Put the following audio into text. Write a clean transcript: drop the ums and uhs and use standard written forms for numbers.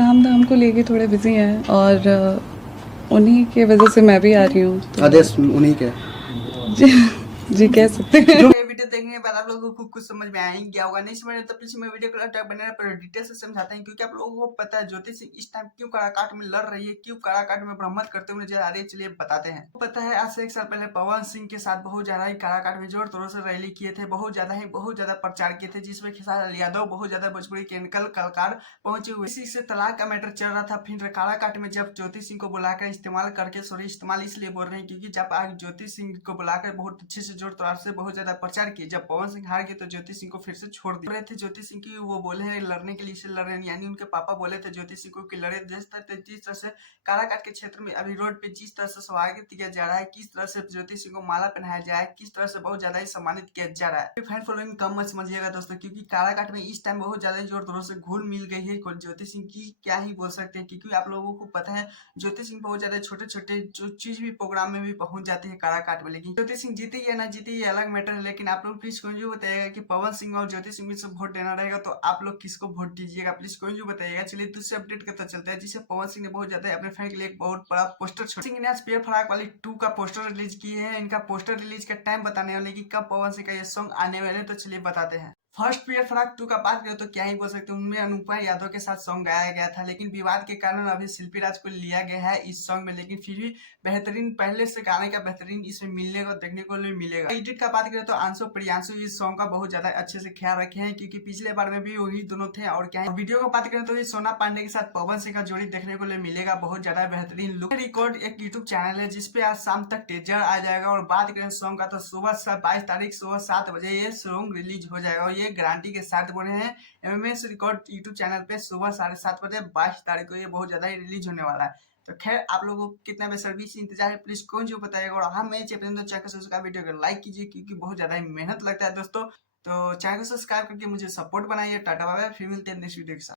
काम धाम को लेके थोड़े बिजी हैं और उन्हीं के वजह से मैं भी आ रही हूँ तो आदेश उन्हीं के। जी, जी कह सकते हैं। ये वीडियो देखने के बाद आप लोगों को कुछ समझ में आया ही क्या होगा, नहीं समझ में तो प्लीज मैं वीडियो को बने पर डिटेल से समझाते हैं, क्योंकि आप लोगों को पता है ज्योति सिंह इस टाइम क्यों काराकाट में लड़ रही है, क्यों काराकाट में ब्रह्मत करते हुए नजर आ रही है। चलिए बताते हैं। पता है आज से 1 साल पहले पवन सिंह के साथ बहुत ज्यादा ही काराकाट में जोर तोरों से रैली किए थे, बहुत ज्यादा प्रचार किए थे, जिसमें खेसारी यादव बहुत ज्यादा भोजपुरी के निकल कलाकार पहुंचे हुए। इसी से तलाक का मैटर चल रहा था। फिर काराकाट में जब ज्योति सिंह को बुलाकर इस्तेमाल करके, सॉरी इस्तेमाल इसलिए बोल रहे हैं क्योंकि जब आज ज्योति सिंह को बुलाकर बहुत अच्छे से जोर तोड़ से बहुत ज्यादा प्रचार किए, जब पवन सिंह हार गए तो ज्योति सिंह को फिर से छोड़ दिए थे। ज्योति सिंह की वो बोले हैं लड़ने के लिए इसे लड़ रहे हैं, यानी उनके पापा बोले थे ज्योति सिंह को कि लड़े। जिस तरह से काराकाट के क्षेत्र में अभी रोड पे जिस तरह से स्वागत किया जा रहा है, किस तरह से ज्योति सिंह को माला पहनाया जाए, किस तरह से बहुत ज्यादा ही सम्मानित किया जा रहा है। फैन फॉलोइंग कम मत समझिएगा दोस्तों, क्योंकि काराकाट में इस टाइम बहुत ज्यादा जोर तोरों से घुल मिल गई है ज्योति सिंह की। क्या ही बोल सकते हैं, क्योंकि आप लोगों को पता है ज्योति सिंह बहुत ज्यादा छोटे छोटे जो चीज भी प्रोग्राम में भी पहुंच जाती है काराकाट में। लेकिन ज्योति सिंह जीती या ना जीती ये अलग मैटर है, लेकिन आप लोग प्लीज कोई बताइएगा कि पवन सिंह और ज्योति सिंह में से वोट देना रहेगा तो आप लोग किसको वोट दीजिएगा, प्लीज कोई बताइएगा। चलिए दूसरे अपडेट करता चलता है, जिसे पवन सिंह ने बहुत ज्यादा अपने फैन के लिए एक बहुत बड़ा पोस्टर छोड़ा। सिंह ने आज पेड़ फराक वाली 2 का पोस्टर रिलीज किए हैं। इनका पोस्टर रिलीज का टाइम बताने वाले कि कब पवन सिंह का ये सॉन्ग आने वाले, तो चलिए बताते हैं। फर्स्ट पेयर फराक 2 का बात करें तो क्या ही बोल सकते हैं, उनमें अनुपमा यादव के साथ सॉन्ग गाया गया था, लेकिन विवाद के कारण अभी शिल्पी राज को लिया गया है इस सॉन्ग में। लेकिन फिर भी बेहतरीन पहले से गाने का बेहतरीन इसमें मिलने को देखने को मिलेगा। एडिट का बात करें तो आंसू प्रियांशु इस सॉन्ग का बहुत ज्यादा अच्छे से ख्याल रखे हैं, क्योंकि पिछले बार में भी वही दोनों थे। और क्या है वीडियो को बात करें तो सोना पांडे के साथ पवन सिंह का जोड़ी देखने को मिलेगा, बहुत ज्यादा बेहतरीन लुक। रिकॉर्ड एक यूट्यूब चैनल है जिसपे आज शाम तक टीजर आ जाएगा। और बात करें सॉन्ग का तो सुबह 22 तारीख सुबह 7 बजे ये सॉन्ग रिलीज हो जाएगा, और ये गारंटी के साथ बोल रहे हैं एमएमएस रिकॉर्ड यूट्यूब चैनल पे सुबह 7:30 बजे 22 तारीख को ये बहुत ज्यादा ही रिलीज होने वाला है। तो खैर आप लोगों को कितना बेसब्री से इंतजार है, प्लीज कौन जो बताएगा। और हाँ मैं चैनल तो चैनल सब्सक्राइब वीडियो को लाइक कीजिए, क्योंकि बहुत ज्यादा ही मेहनत लगता है दोस्तों। तो चैनल को सब्सक्राइब करके मुझे सपोर्ट बनाइए। टाटा बाय बाय, फिर मिलते हैं नेक्स्ट वीडियो के साथ।